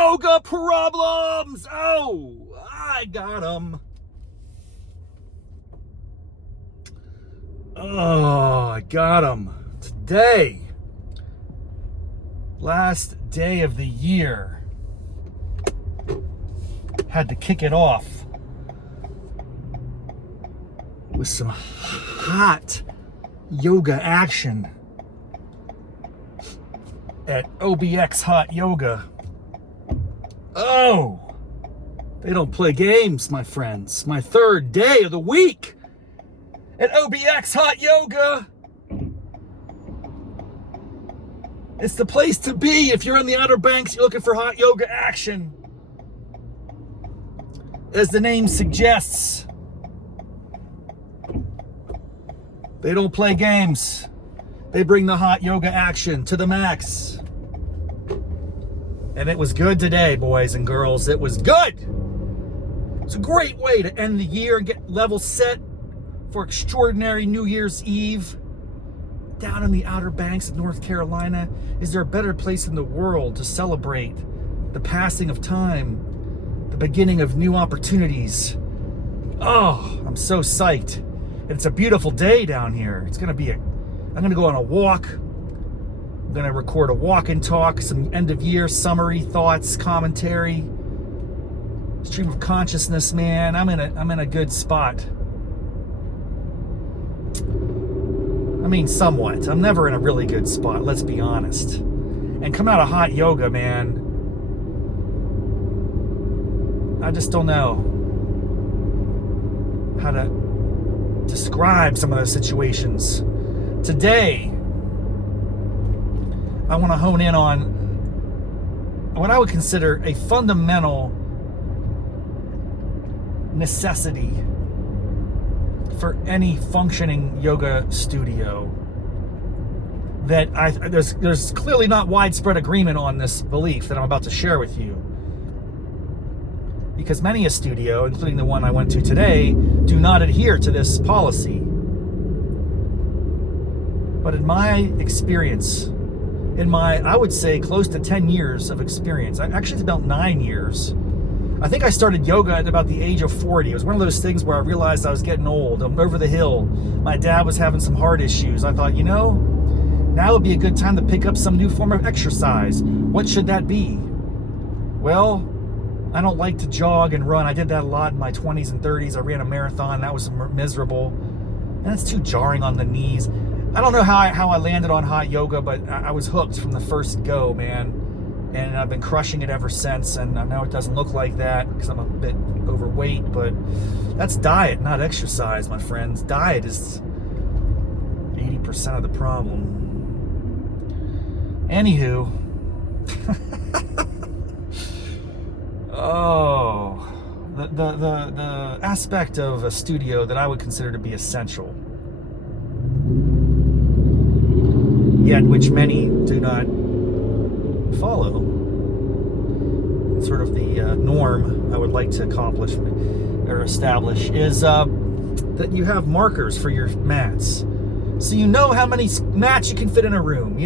yoga problems. Oh, I got them. Oh, I got them. Today, last day of the year, had to kick it off with some hot yoga action at OBX Hot Yoga. Oh, they don't play games, my friends. My third day of the week at OBX Hot Yoga. It's the place to be if you're on the Outer Banks, you're looking for hot yoga action. As the name suggests, they don't play games. They bring the hot yoga action to the max. And it was good today, boys and girls. It was good. It's a great way to end the year and get level set for extraordinary New Year's Eve. Down in the Outer Banks of North Carolina, is there a better place in the world to celebrate the passing of time, the beginning of new opportunities? Oh, I'm so psyched. And it's a beautiful day down here. It's gonna be I'm gonna go on a walk. I'm gonna record a walk and talk, some end of year summary thoughts, commentary, stream of consciousness, man. I'm in a good spot. I mean, somewhat. I'm never in a really good spot, let's be honest. And come out of hot yoga, man, I just don't know how to describe some of those situations. Today, I want to hone in on what I would consider a fundamental necessity for any functioning yoga studio that there's clearly not widespread agreement on this belief that I'm about to share with you. Because many a studio, including the one I went to today, do not adhere to this policy. But in my experience, I would say close to 10 years of experience, actually it's about 9 years. I think I started yoga at about the age of 40. It was one of those things where I realized I was getting old. I'm over the hill. My dad was having some heart issues. I thought, now would be a good time to pick up some new form of exercise. What should that be? Well, I don't like to jog and run. I did that a lot in my 20s and 30s. I ran a marathon. That was miserable. And it's too jarring on the knees. I don't know how I landed on hot yoga, but I was hooked from the first go, man. And I've been crushing it ever since. And I know it doesn't look like that because I'm a bit overweight, but that's diet, not exercise, my friends. Diet is 80% of the problem. Anywho, the aspect of a studio that I would consider to be essential, yet which many do not follow, sort of the norm I would like to accomplish or establish, is that you have markers for your mats. So you know how many mats you can fit in a room,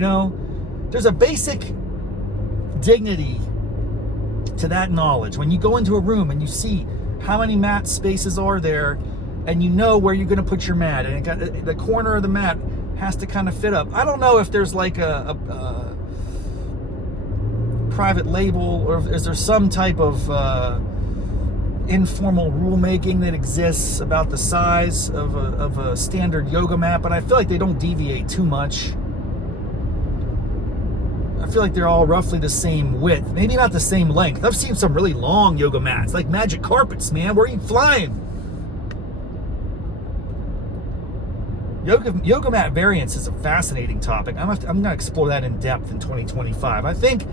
There's a basic dignity to that knowledge. When you go into a room and you see how many mat spaces are there, and you know where you're going to put your mat, and the corner of the mat has to kind of fit up. I don't know if there's like a private label, or is there some type of informal rulemaking that exists about the size of a standard yoga mat, but I feel like they don't deviate too much. I feel like they're all roughly the same width, maybe not the same length. I've seen some really long yoga mats, like magic carpets, man. Where are you flying? Yoga mat variance is a fascinating topic. I'm going to explore that in depth in 2025. I think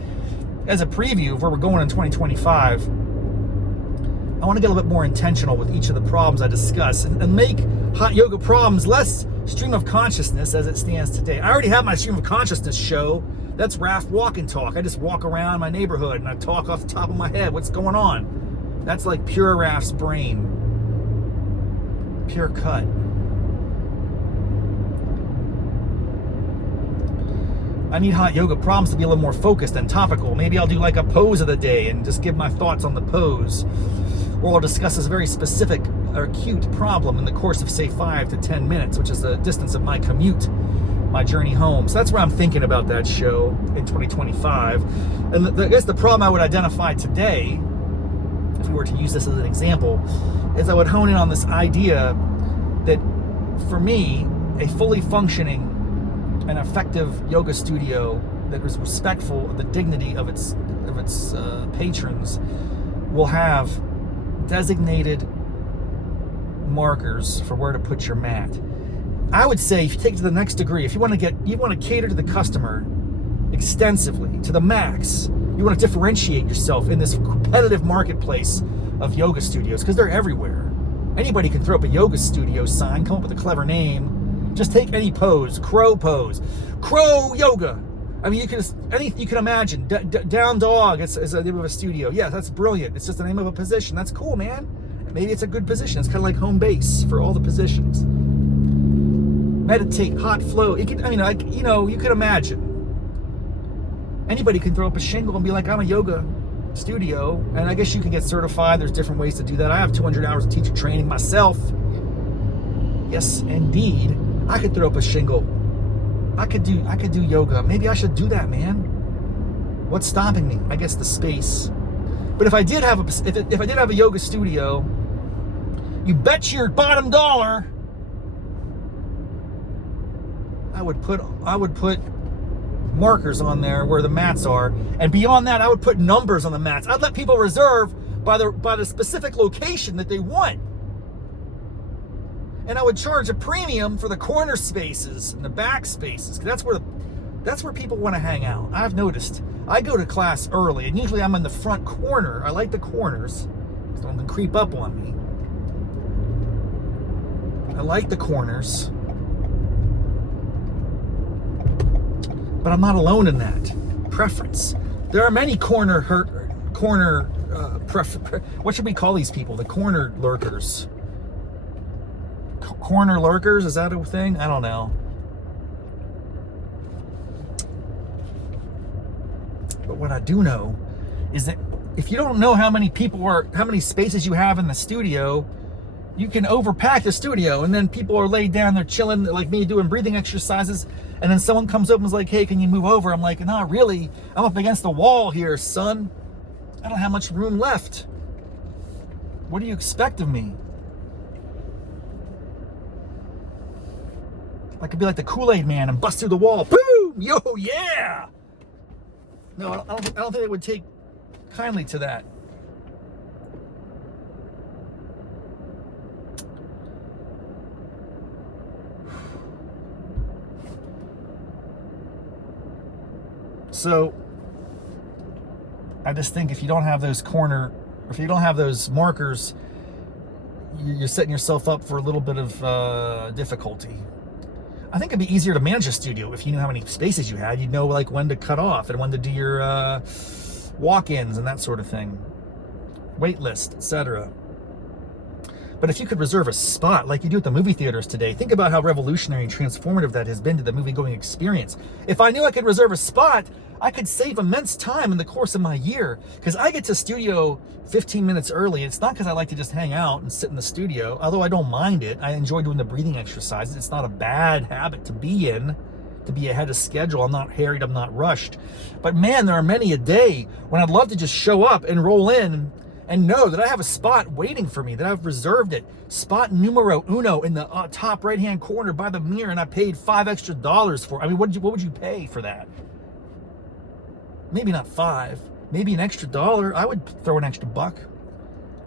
as a preview of where we're going in 2025, I want to get a little bit more intentional with each of the problems I discuss and make hot yoga problems less stream of consciousness as it stands today. I already have my stream of consciousness show. That's Raff Walk and Talk. I just walk around my neighborhood and I talk off the top of my head. What's going on? That's like pure Raff's brain. Pure cut. I need hot yoga problems to be a little more focused and topical. Maybe I'll do like a pose of the day and just give my thoughts on the pose. Or I'll discuss this very specific or acute problem in the course of, say, 5 to 10 minutes, which is the distance of my commute, my journey home. So that's where I'm thinking about that show in 2025. And I guess the problem I would identify today, if we were to use this as an example, is I would hone in on this idea that for me, a fully functioning and effective yoga studio that is respectful of the dignity of its patrons will have designated markers for where to put your mat. I would say, if you take it to the next degree, if you want to cater to the customer extensively, to the max, you want to differentiate yourself in this competitive marketplace of yoga studios, because they're everywhere. Anybody can throw up a yoga studio sign, come up with a clever name. Just take any pose, crow yoga. I mean, you can imagine. Down dog is the name of a studio. Yeah, that's brilliant. It's just the name of a position. That's cool, man. Maybe it's a good position. It's kind of like home base for all the positions. Meditate, hot flow. You can imagine. Anybody can throw up a shingle and be like, I'm a yoga studio, and I guess you can get certified. There's different ways to do that. I have 200 hours of teacher training myself. Yes, indeed. I could throw up a shingle. I could do yoga. Maybe I should do that, man. What's stopping me? I guess the space. But if I did have a yoga studio, you bet your bottom dollar I would put markers on there where the mats are, and beyond that I would put numbers on the mats. I'd let people reserve by the specific location that they want. And I would charge a premium for the corner spaces and the back spaces, because that's where people want to hang out. I've noticed. I go to class early, and usually I'm in the front corner. I like the corners, so no one can creep up on me. I like the corners. But I'm not alone in that preference. There are many what should we call these people? The corner lurkers. Corner lurkers, is that a thing? I don't know. But what I do know is that if you don't know how many spaces you have in the studio, you can overpack the studio, and then people are laid down, they're chilling, like me, doing breathing exercises, and then someone comes up and is like, hey, can you move over? I'm like, nah, really? I'm up against the wall here, son. I don't have much room left. What do you expect of me? I could be like the Kool-Aid man and bust through the wall. Boom! Yo, yeah! No, I don't think they would take kindly to that. So I just think if you don't have those markers, you're setting yourself up for a little bit of difficulty. I think it'd be easier to manage a studio if you knew how many spaces you had. You'd know like when to cut off and when to do your walk-ins and that sort of thing, wait list, etc. But if you could reserve a spot like you do at the movie theaters today, think about how revolutionary and transformative that has been to the movie-going experience. If I knew I could reserve a spot, I could save immense time in the course of my year, because I get to studio 15 minutes early. It's not because I like to just hang out and sit in the studio, although I don't mind it. I enjoy doing the breathing exercises. It's not a bad habit to be in, to be ahead of schedule. I'm not harried, I'm not rushed. But man, there are many a day when I'd love to just show up and roll in and know that I have a spot waiting for me, that I've reserved it. Spot numero uno in the top right-hand corner by the mirror, and I paid $5 extra for it. I mean, what would you pay for that? Maybe not $5, maybe an extra $1. I would throw an extra $1.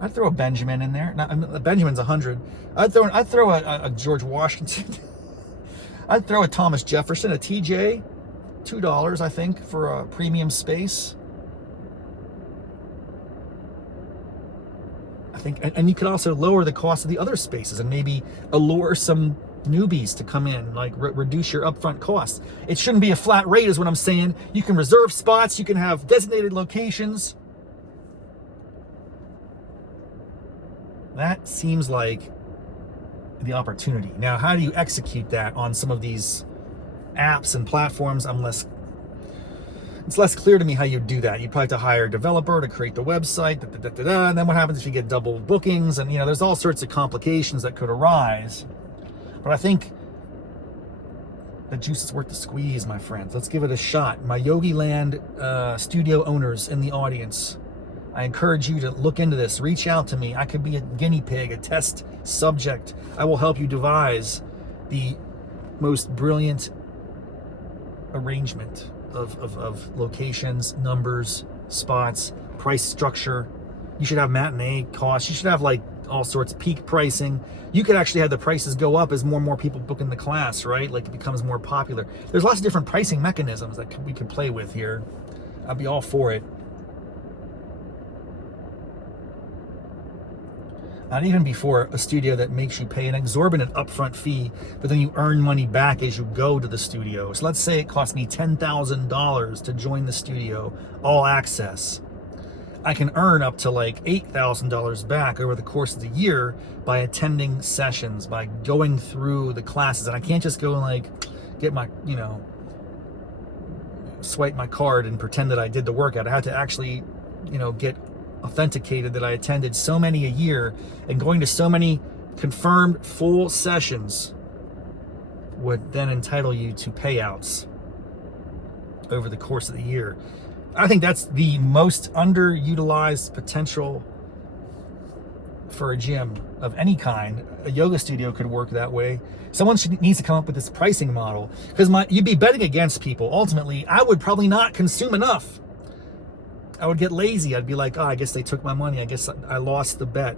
I'd throw a Benjamin in there. A Benjamin's $100. I'd throw a George Washington. I'd throw a Thomas Jefferson, a TJ, $2, I think, for a premium space. I think, and you could also lower the cost of the other spaces and maybe allure some newbies to come in, like reduce your upfront costs. It shouldn't be a flat rate is what I'm saying. You can reserve spots, you can have designated locations. That seems like the opportunity. Now, how do you execute that on some of these apps and platforms? I'm less It's less clear to me how you do that. You'd probably have to hire a developer to create the website, and then what happens if you get double bookings? And, there's all sorts of complications that could arise. But I think the juice is worth the squeeze, my friends. Let's give it a shot. My Yogi Land studio owners in the audience, I encourage you to look into this. Reach out to me. I could be a guinea pig, a test subject. I will help you devise the most brilliant arrangement of locations, numbers, spots, price structure. You should have matinee costs. You should have like all sorts of peak pricing. You could actually have the prices go up as more and more people book in the class, right? Like it becomes more popular. There's lots of different pricing mechanisms that we could play with here. I'd be all for it. Not even before a studio that makes you pay an exorbitant upfront fee, but then you earn money back as you go to the studio. So let's say it cost me $10,000 to join the studio, all access. I can earn up to like $8,000 back over the course of the year by attending sessions, by going through the classes. And I can't just go and like get my, swipe my card and pretend that I did the workout. I have to actually, get authenticated that I attended so many a year, and going to so many confirmed full sessions would then entitle you to payouts over the course of the year. I think that's the most underutilized potential for a gym of any kind. A yoga studio could work that way. Someone needs to come up with this pricing model, because you'd be betting against people. Ultimately, I would probably not consume enough. I would get lazy. I'd be like, I guess they took my money. I guess I lost the bet.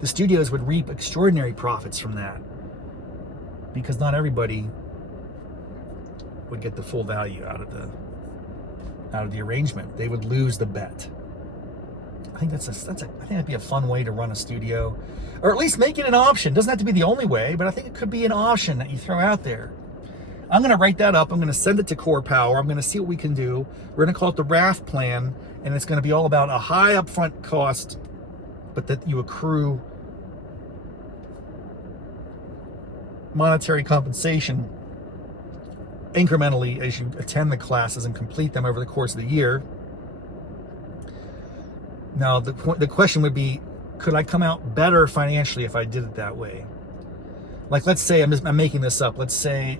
The studios would reap extraordinary profits from that, because not everybody would get the full value out of the arrangement. They would lose the bet. I think I think that'd be a fun way to run a studio, or at least make it an option. Doesn't have to be the only way, but I think it could be an option that you throw out there. I'm going to write that up. I'm going to send it to Core Power. I'm going to see what we can do. We're going to call it the Raff Plan, and it's going to be all about a high upfront cost, but that you accrue monetary compensation incrementally as you attend the classes and complete them over the course of the year. Now, the question would be, could I come out better financially if I did it that way? Like, let's say, I'm making this up. Let's say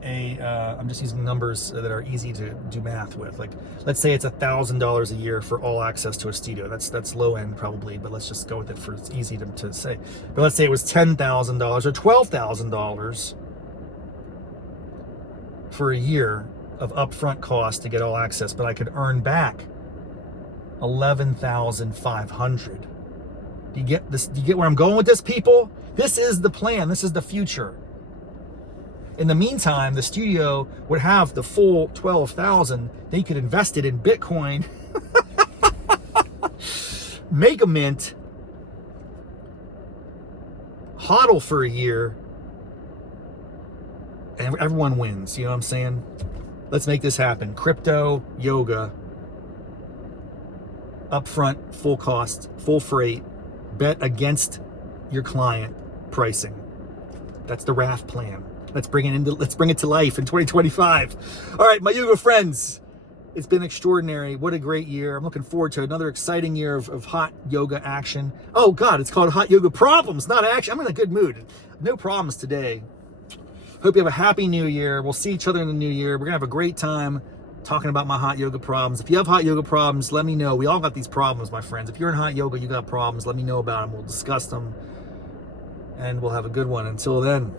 I'm just using numbers that are easy to do math with. Like, let's say it's $1,000 a year for all access to a studio. That's low end probably, but let's just go with it for it's easy to say. But let's say it was $10,000 or $12,000 for a year of upfront cost to get all access, but I could earn back $11,500. Do you get this? Do you get where I'm going with this, people? This is the plan. This is the future. In the meantime, the studio would have the full $12,000. They could invest it in Bitcoin, make a mint, hodl for a year, and everyone wins. You know what I'm saying? Let's make this happen. Crypto, yoga, upfront, full cost, full freight, bet against your client pricing. That's the Raff Plan. Let's bring it to life in 2025. All right, my yoga friends, it's been extraordinary. What a great year. I'm looking forward to another exciting year of hot yoga action. Oh God, it's called Hot Yoga Problems, not action. I'm in a good mood. No problems today. Hope you have a happy new year. We'll see each other in the new year. We're gonna have a great time talking about my hot yoga problems. If you have hot yoga problems, let me know. We all got these problems, my friends. If you're in hot yoga, you got problems, let me know about them. We'll discuss them, and we'll have a good one. Until then,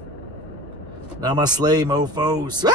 namaste, mofos.